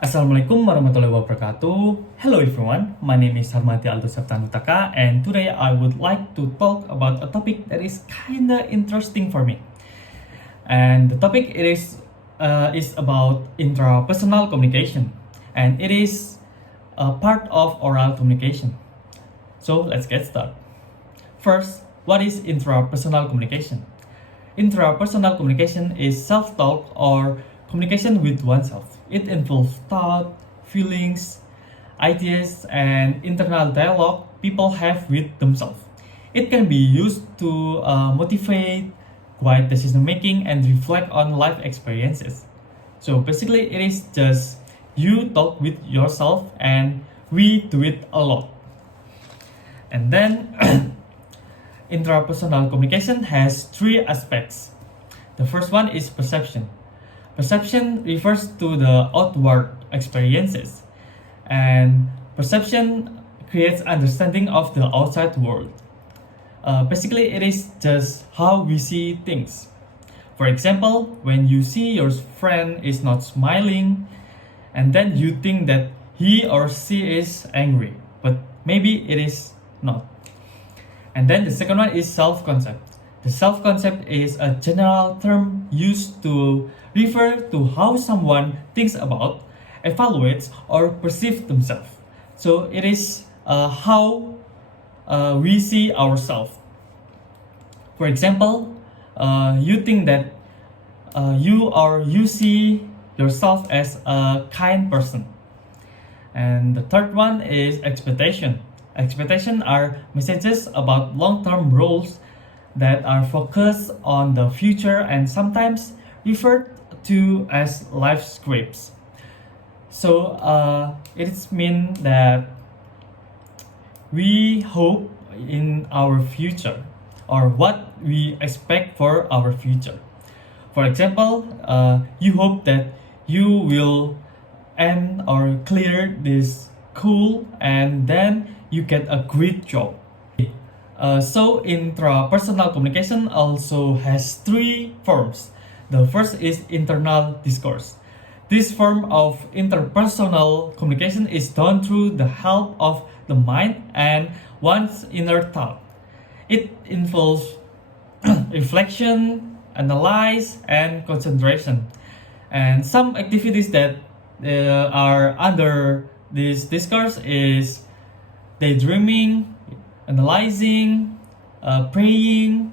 Assalamualaikum warahmatullahi wabarakatuh. Hello everyone, my name is Harmati Aldo Septanutaka, and today I would like to talk about a topic that is kinda interesting for me. And the topic is about intrapersonal communication, and it is a part of oral communication. So let's get started. First, what is intrapersonal communication? Intrapersonal communication is self-talk or communication with oneself. It involves thought, feelings, ideas, and internal dialogue people have with themselves. It can be used to motivate, guide decision making, and reflect on life experiences. So basically, it is just you talk with yourself, and we do it a lot. And then, intrapersonal communication has three aspects. The first one is perception. Perception refers to the outward experiences, and perception creates understanding of the outside world. Basically, it is just how we see things. For example, when you see your friend is not smiling, and then you think that he or she is angry, but maybe it is not. And then the second one is self-concept. The self-concept is a general term used to refer to how someone thinks about, evaluates, or perceives themselves. So it is how we see ourselves. For example, you think that you see yourself as a kind person. And the third one is expectation. Expectations are messages about long-term goals that are focused on the future and sometimes referred to as life scripts. So it means that we hope in our future or what we expect for our future. For example, you hope that you will end or clear this school and then you get a great job. So intrapersonal communication also has three forms. The first is internal discourse. This form of interpersonal communication is done through the help of the mind and one's inner thought. It involves reflection, analyze, and concentration. And some activities that are under this discourse is daydreaming, analyzing, praying,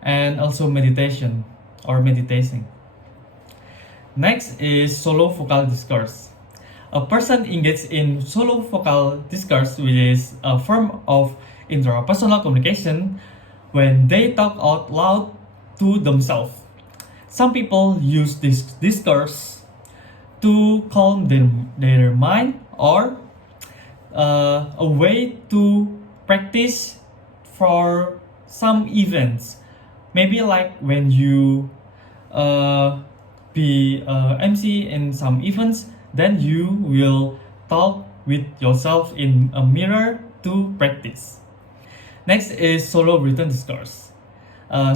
and also meditation or meditating. Next is solo vocal discourse. A person engaged in solo vocal discourse, which is a form of intrapersonal communication when they talk out loud to themselves. Some people use this discourse to calm their mind or a way to practice for some events. Maybe like when you be MC in some events, then you will talk with yourself in a mirror to practice. Next is solo written discourse.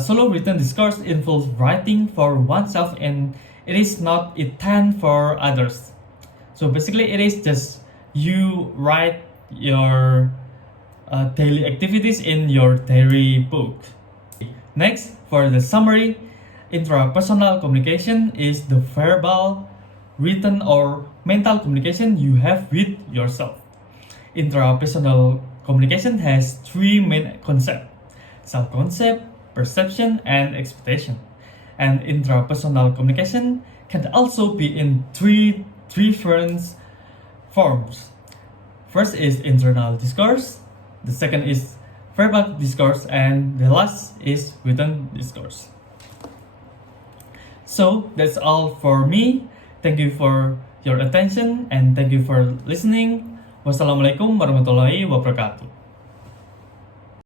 Solo written discourse involves writing for oneself and it is not intended for others. So basically it is just you write your daily activities in your diary book. Next, for the summary, intrapersonal communication is the verbal, written, or mental communication you have with yourself. Intrapersonal communication has three main concepts: self-concept, perception, and expectation. And intrapersonal communication can also be in three different forms. First is internal discourse, the second is verbal discourse, and the last is written discourse. So that's all for me. Thank you for your attention and thank you for listening. Wassalamualaikum warahmatullahi wabarakatuh.